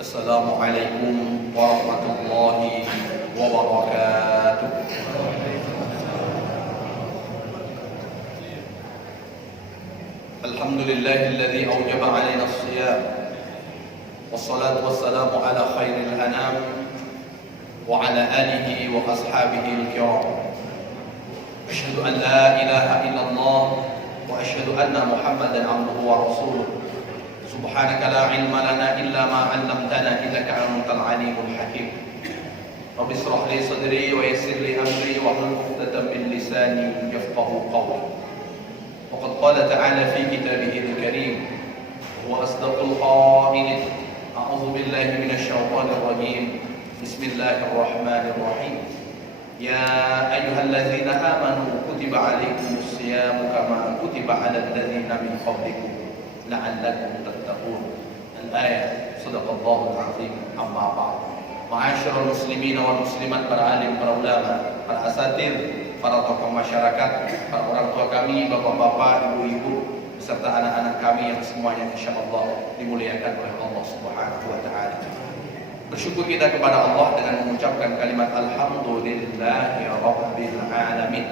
Assalamualaikum warahmatullahi wabarakatuh. Alhamdulillahilladzi awjaba 'alaina as-siyam. Wassalatu wassalamu ala khairil anam wa ala alihi wa ashabihi al-kiram. Asyhadu an la ilaha illallah wa asyhadu anna Muhammadan 'abduhu wa rasuluh. Subhanaka la ilma lana illa ma 'allamtana innaka antal alimul hakim. Rabbi shrah li sadri wa yassir li amri wa hlul 'uqdatam min lisani yafqahu qawli. Wa qad qala ta'ala fi kitabihi al-karim wa asdaqul qailin. A'udzu billahi minasy syaithanir rajim. Bismillahirrahmanirrahim. Ya ayyuhalladzina amanu kutiba 'alaikumus syiyamu kama kutiba 'alal ladzina min qablikum la'allakum tattaqun. Al-ayat. Shadaqallahul azim. Amma ba'd. Ma'asyiral muslimin wal muslimat, para alim, para ulama, para asatir, para tokoh masyarakat, para orang tua kami, bapak-bapak, ibu-ibu, beserta anak-anak kami yang semuanya insyaallah dimuliakan oleh Allah Subhanahu wa taala. Bersyukur kita kepada Allah dengan mengucapkan kalimat alhamdulillahi rabbil alamin.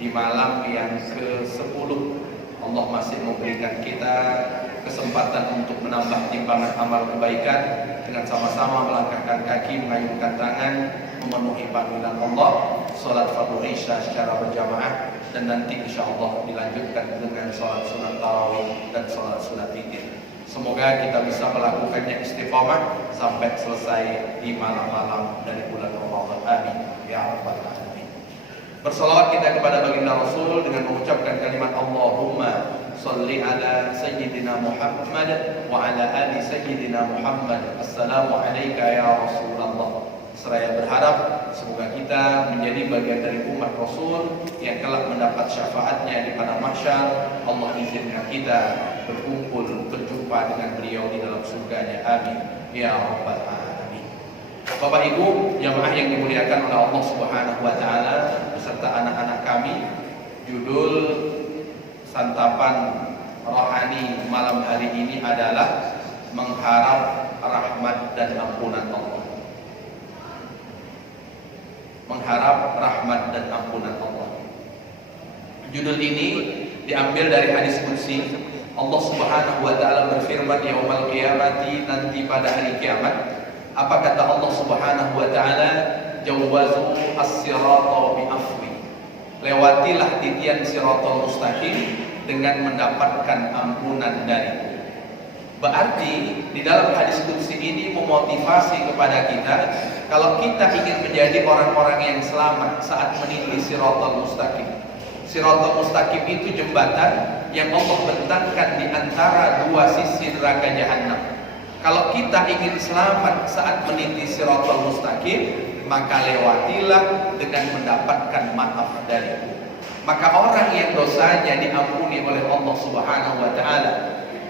Di malam yang ke-10 Allah masih memberikan kita kesempatan untuk menambah timbangan amal kebaikan dengan sama-sama melangkahkan kaki, mengayunkan tangan, memenuhi panggilan Allah, salat fardu isya secara berjamaah, dan nanti insyaallah dilanjutkan dengan salat sunat tarawih dan salat sunat witir. Semoga kita bisa melakukannya istiqamah sampai selesai di malam-malam dari bulan Ramadan. Amin ya rabbal alamin. Bersalawat kita kepada baginda Rasul dengan mengucapkan kalimat Allahumma shalli ala sayyidina Muhammad wa ala ali sayyidina Muhammad. Assalamu alayka ya Rasulullah. Seraya berharap semoga kita menjadi bagian dari umat Rasul yang kelak mendapat syafaatnya di padang mahsyar. Allah izinkan kita berkumpul, berjumpa dengan beliau di dalam surganya. Amin ya rabbal alamin. Bapak Ibu jamaah yang dimuliakan oleh Allah Subhanahu wa taala beserta anak-anak kami, judul santapan rohani malam hari ini adalah mengharap rahmat dan ampunan Allah. Mengharap rahmat dan ampunan Allah. Judul ini diambil dari hadis qudsi. Allah Subhanahu wa taala berfirman yaumul qiyamati, nanti pada hari kiamat. Apa kata Allah Subhanahu wa taala? Jawazu as-sirata bi afwi. Lewatilah titian siratal mustaqim dengan mendapatkan ampunan dariku. Berarti di dalam hadis qudsi ini memotivasi kepada kita kalau kita ingin menjadi orang-orang yang selamat saat meniti siratal mustaqim. Siratal mustaqim itu jembatan yang Allah bentangkan di antara dua sisi neraka jahanam. Kalau kita ingin selamat saat meniti siratal mustaqim, maka lewatilah dengan mendapatkan maaf dariku. Maka orang yang dosanya diampuni oleh Allah Subhanahu wa taala,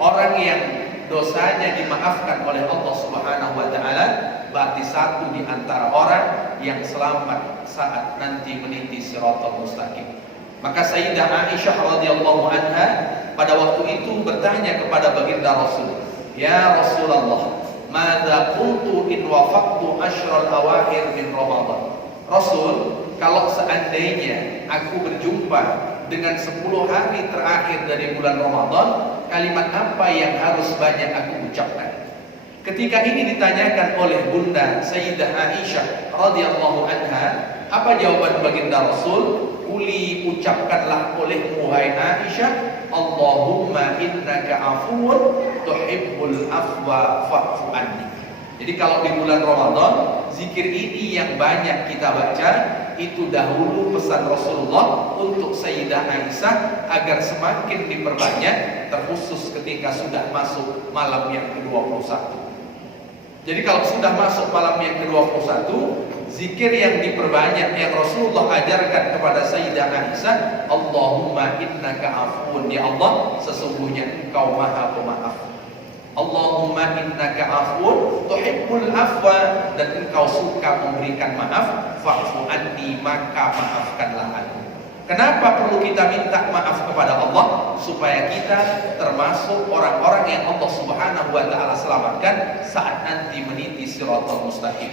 orang yang dosanya dimaafkan oleh Allah Subhanahu wa taala, berarti satu di antara orang yang selamat saat nanti meniti siratal mustaqim. Maka Sayyidah Aisyah radhiyallahu anha pada waktu itu bertanya kepada baginda Rasul, "Ya Rasulullah, madza qultu in wafaqtu asyral awakhir min Ramadan?" Rasul, kalau seandainya aku berjumpa dengan 10 hari terakhir dari bulan Ramadan, kalimat apa yang harus banyak aku ucapkan? Ketika ini ditanyakan oleh Bunda Sayyidah Aisyah radhiyallahu anha, apa jawaban baginda Rasul? Uli, ucapkanlah olehmu hai Aisyah, Allahumma innaka afuwun tuhibbul afwa fa'fu anni. Jadi kalau di bulan Ramadan, zikir ini yang banyak kita baca. Itu dahulu pesan Rasulullah untuk Sayyidah Aisyah agar semakin diperbanyak, terkhusus ketika sudah masuk malam yang ke-21. Jadi kalau sudah masuk malam yang ke-21, zikir yang diperbanyak yang Rasulullah ajarkan kepada Sayyidah Aisyah, Allahumma innaka afuun, ya Allah sesungguhnya Engkau Maha Pemaaf. Allahumma innaka afuun tuhibbul afwa, dan Engkau suka memberikan maaf, fa'fu anni, maka maafkanlah aku. Kenapa perlu kita minta maaf kepada Allah? Supaya kita termasuk orang-orang yang Allah Subhanahu wa taala selamatkan saat nanti meniti siratal mustaqim.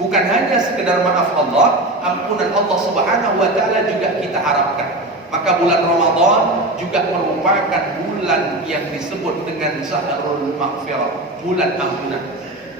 Bukan hanya sekedar maaf Allah, ampunan Allah Subhanahu wa taala juga kita harapkan. Maka bulan Ramadan juga merupakan bulan yang disebut dengan Syahrul Maghfirah, bulan ampunan.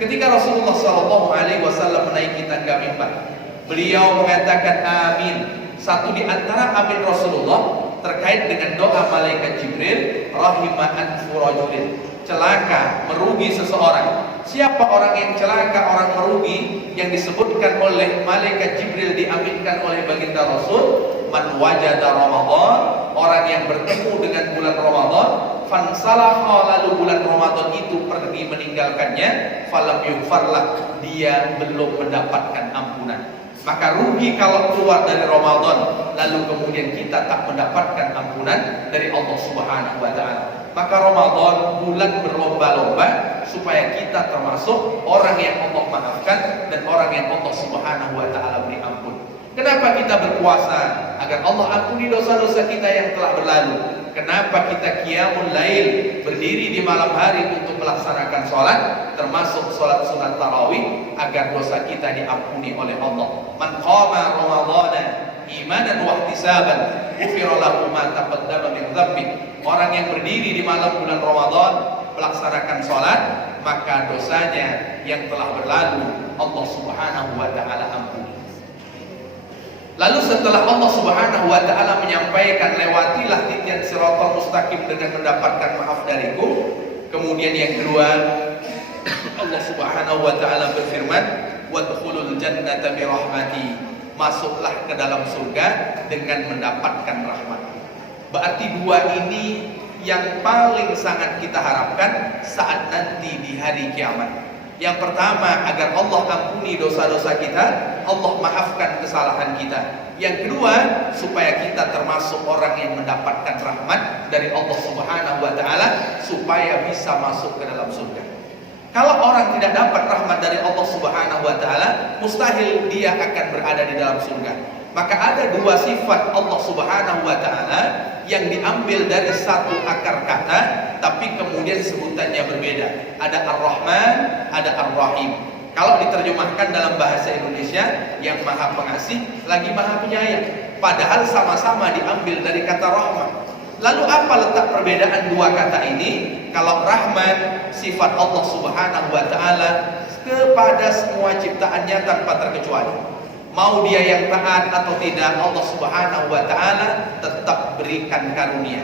Ketika Rasulullah SAW menaiki tangga mimbar, beliau mengatakan amin. Satu di antara amin Rasulullah terkait dengan doa malaikat Jibril, rahima anfu rajulin, celaka, merugi seseorang. Siapa orang yang celaka, orang merugi yang disebutkan oleh malaikat Jibril, diaminkan oleh baginda Rasul? Man wajada Ramadan, orang yang bertemu dengan bulan Ramadan, fansalaha, lalu bulan Ramadan itu pergi meninggalkannya, falam yughfarlah, dia belum mendapatkan ampunan. Maka rugi kalau keluar dari Ramadan lalu kemudian kita tak mendapatkan ampunan dari Allah Subhanahu wa taala. Maka Ramadan bulan berlomba-lomba supaya kita termasuk orang yang Allah maafkan dan orang yang Allah Subhanahu wa taala beri ampun. Kenapa kita berpuasa? Agar Allah ampuni dosa-dosa kita yang telah berlalu. Kenapa kita qiyamul lail, berdiri di malam hari untuk melaksanakan sholat, termasuk sholat sunat tarawih, agar dosa kita diampuni oleh Allah. Man qama ramadhana imanan wa ihtisaban ghufira lahu ma taqaddama min dhanbi. Orang yang berdiri di malam bulan Ramadan melaksanakan sholat, maka dosanya yang telah berlalu Allah Subhanahu wa taala ampuni. Lalu setelah Allah Subhanahu wa taala menyampaikan lewatilah titian siratal mustaqim dengan mendapatkan maaf dariku, kemudian yang kedua Allah Subhanahu wa taala berfirman, wadkhulul jannata bi rahmati, masuklah ke dalam surga dengan mendapatkan rahmat. Berarti dua ini yang paling sangat kita harapkan saat nanti di hari kiamat. Yang pertama, agar Allah ampuni dosa-dosa kita, Allah maafkan kesalahan kita. Yang kedua, supaya kita termasuk orang yang mendapatkan rahmat dari Allah Subhanahu wa taala, supaya bisa masuk ke dalam surga. Kalau orang tidak dapat rahmat dari Allah Subhanahu wa taala, mustahil dia akan berada di dalam surga. Maka ada dua sifat Allah Subhanahu wa taala yang diambil dari satu akar kata, tapi kemudian sebutannya berbeda. Ada Ar-Rahman, ada Ar-Rahim. Kalau diterjemahkan dalam bahasa Indonesia, yang Maha Pengasih lagi Maha Penyayang. Padahal sama-sama diambil dari kata rahmat. Lalu apa letak perbedaan dua kata ini? Kalau Rahman, sifat Allah Subhanahu wa taala kepada semua ciptaannya tanpa terkecuali. Mau dia yang taat atau tidak, Allah Subhanahu wa taala tetap berikan karunia.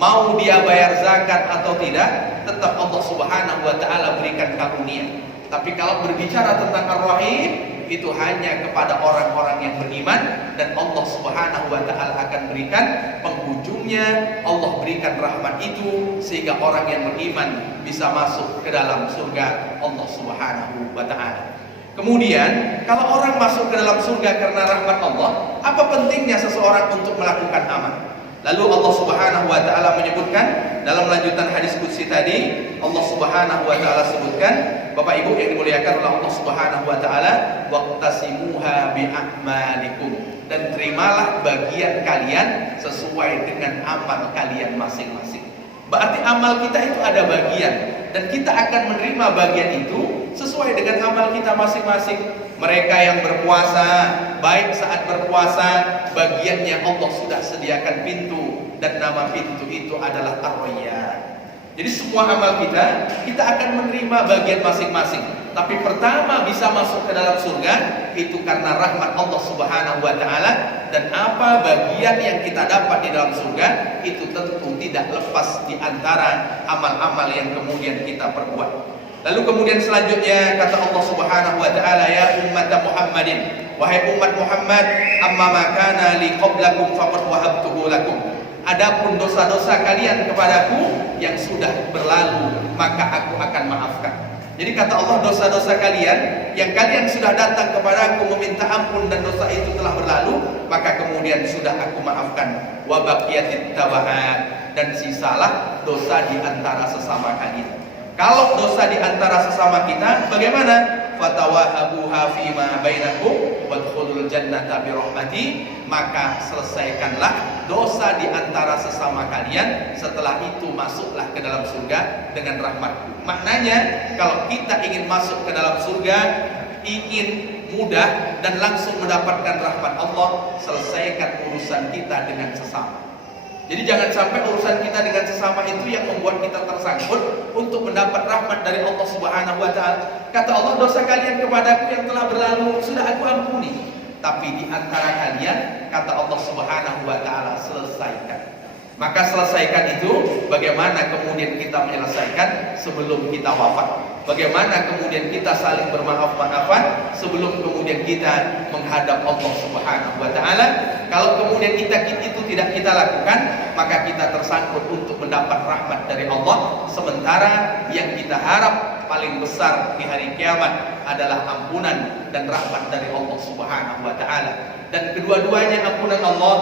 Mau dia bayar zakat atau tidak, tetap Allah Subhanahu wa taala berikan karunia. Tapi kalau berbicara tentang Ar-Rahim, itu hanya kepada orang-orang yang beriman, dan Allah Subhanahu wa taala akan berikan penghujungnya, Allah berikan rahmat itu sehingga orang yang beriman bisa masuk ke dalam surga Allah Subhanahu wa taala. Kemudian, kalau orang masuk ke dalam surga karena rahmat Allah, apa pentingnya seseorang untuk melakukan amal? Lalu Allah Subhanahu wa taala menyebutkan dalam lanjutan hadis qudsi tadi, Allah Subhanahu wa taala sebutkan, Bapak Ibu yang dimuliakan oleh Allah Subhanahu wa taala, waqtasimuha bi'amalikum, dan terimalah bagian kalian sesuai dengan amal kalian masing-masing. Berarti amal kita itu ada bagian, dan kita akan menerima bagian itu sesuai dengan amal kita masing-masing. Mereka yang berpuasa, baik saat berpuasa, bagiannya Allah sudah sediakan pintu, dan nama pintu itu adalah Ar-Rayyan. Jadi semua amal kita akan menerima bagian masing-masing. Tapi pertama bisa masuk ke dalam surga itu karena rahmat Allah Subhanahu wa taala, dan apa bagian yang kita dapat di dalam surga itu tentu tidak lepas di antara amal-amal yang kemudian kita perbuat. Lalu kemudian selanjutnya kata Allah Subhanahu wa taala, ya ummat Muhammadin, wahai umat Muhammad, amma ma kana li qablakum faqad wahabtuhu lakum. Adapun dosa-dosa kalian kepadaku yang sudah berlalu, maka aku akan maafkan. Jadi kata Allah, dosa-dosa kalian yang kalian sudah datang kepadaku meminta ampun dan dosa itu telah berlalu, maka kemudian sudah aku maafkan. Wa baqiyatit tabaat, dan sisalah dosa di antara sesama kalian. Kalau dosa di antara sesama kita, bagaimana? Fatawahabuha fima bainakum wadkhulul jannata bi rahmati, maka selesaikanlah dosa di antara sesama kalian, setelah itu masuklah ke dalam surga dengan rahmatku. Maknanya kalau kita ingin masuk ke dalam surga, ingin mudah dan langsung mendapatkan rahmat Allah, selesaikan urusan kita dengan sesama. Jadi jangan sampai urusan kita dengan sesama itu yang membuat kita tersangkut untuk mendapat rahmat dari Allah Subhanahu wa taala. Kata Allah, dosa kalian kepadaku yang telah berlalu sudah aku ampuni. Tapi di antara kalian, kata Allah Subhanahu wa taala, selesaikan. Maka selesaikan itu, bagaimana kemudian kita menyelesaikan sebelum kita wafat? Bagaimana kemudian kita saling bermaaf-maafan sebelum kemudian kita menghadap Allah Subhanahu wa taala? Kalau kemudian itu tidak kita lakukan, maka kita tersangkut untuk mendapat rahmat dari Allah, sementara yang kita harap paling besar di hari kiamat adalah ampunan dan rahmat dari Allah Subhanahu wa taala. Dan kedua-duanya, ampunan Allah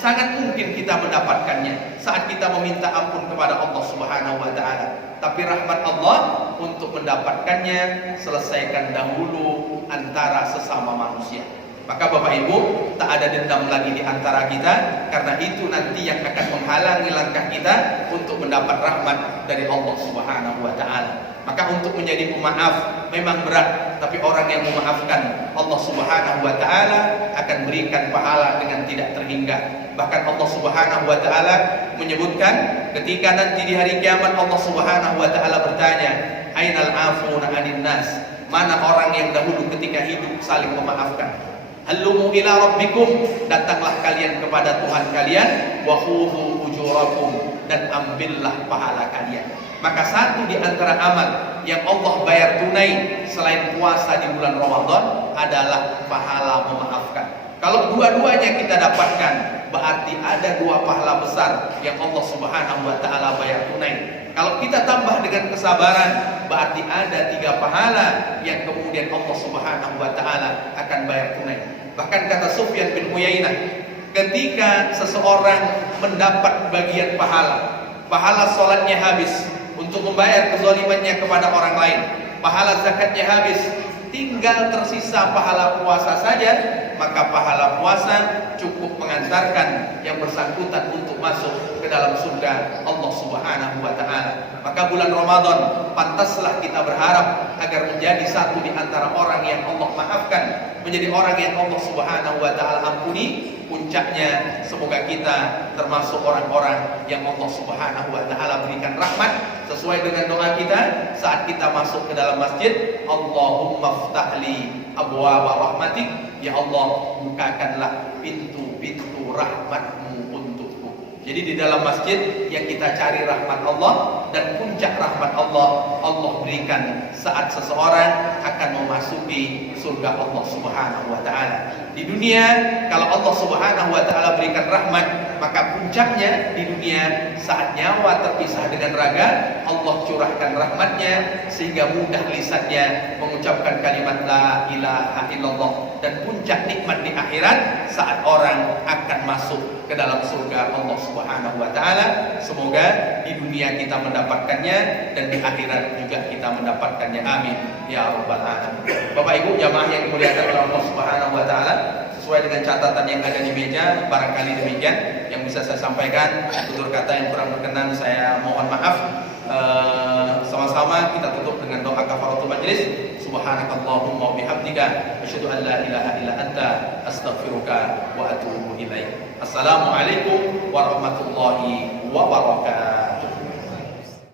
sangat mungkin kita mendapatkannya saat kita meminta ampun kepada Allah Subhanahu wa taala. Tapi rahmat Allah, untuk mendapatkannya selesaikan dahulu antara sesama manusia. Maka Bapak Ibu, tak ada dendam lagi di antara kita, karena itu nanti yang akan menghalangi langkah kita untuk mendapat rahmat dari Allah Subhanahu wa taala. Maka untuk menjadi pemaaf memang berat, tapi orang yang memaafkan, Allah Subhanahu wa taala akan berikan pahala dengan tidak terhingga. Bahkan Allah Subhanahu wa taala menyebutkan ketika nanti di hari kiamat Allah Subhanahu wa taala bertanya, "Ainal afuna 'anil nas?" Mana orang yang dahulu ketika hidup saling memaafkan? Hallumu ila rabbikum, datanglah kalian kepada Tuhan kalian, wa khudhu ujurakum, dan ambillah pahala kalian. Maka satu di antara amal yang Allah bayar tunai selain puasa di bulan Ramadan adalah pahala memaafkan. Kalau dua-duanya kita dapatkan, berarti ada dua pahala besar yang Allah Subhanahu wa taala bayar tunai. Kalau kita tambah dengan kesabaran, berarti ada 3 pahala yang kemudian Allah Subhanahu wa taala akan bayar tunai. Bahkan kata Sufyan bin Uyainah, ketika seseorang mendapat bagian pahala sholatnya habis untuk membayar kezalimannya kepada orang lain, pahala zakatnya habis, tinggal tersisa pahala puasa saja, maka pahala puasa cukup mengantarkan yang bersangkutan untuk masuk ke dalam surga Allah Subhanahu wa taala. Maka bulan Ramadan pantaslah kita berharap agar menjadi satu di antara orang yang Allah maafkan, menjadi orang yang Allah Subhanahu wa taala ampuni. Puncaknya semoga kita termasuk orang-orang yang Allah Subhanahu wa taala berikan rahmat sesuai dengan doa kita saat kita masuk ke dalam masjid, Allahumma ftahli abwaaba rahmatik, ya Allah bukakanlah pintu-pintu rahmatmu untukku. Jadi di dalam masjid yang kita cari rahmat Allah, dan puncak rahmat Allah, Allah berikan saat seseorang akan memasuki surga Allah Subhanahu wa taala. Di dunia kalau Allah Subhanahu wa taala berikan rahmat, maka puncaknya di dunia saat nyawa terpisah dengan raga, Allah curahkan rahmatnya sehingga mudah lisannya mengucapkan kalimat la ilaha illallah. Dan puncak nikmat di akhirat saat orang akan masuk ke dalam surga Allah Subhanahu wa taala. Semoga di dunia kita mendapatkannya dan di akhirat juga kita mendapatkannya, amin ya rabbal alamin. Bapak Ibu jamaah yang dimuliakan oleh Allah Subhanahu wa taala, sesuai dengan catatan yang ada di meja, barangkali demikian yang bisa saya sampaikan. Tutur kata yang kurang berkenan saya mohon maaf. Sama-sama kita tutup dengan doa kafaratul majlis. Subhanakallahumma wa bihamdika asyhadu an la ilaha illa anta astaghfiruka wa atubu ilaik. Assalamualaikum warahmatullahi wabarakatuh.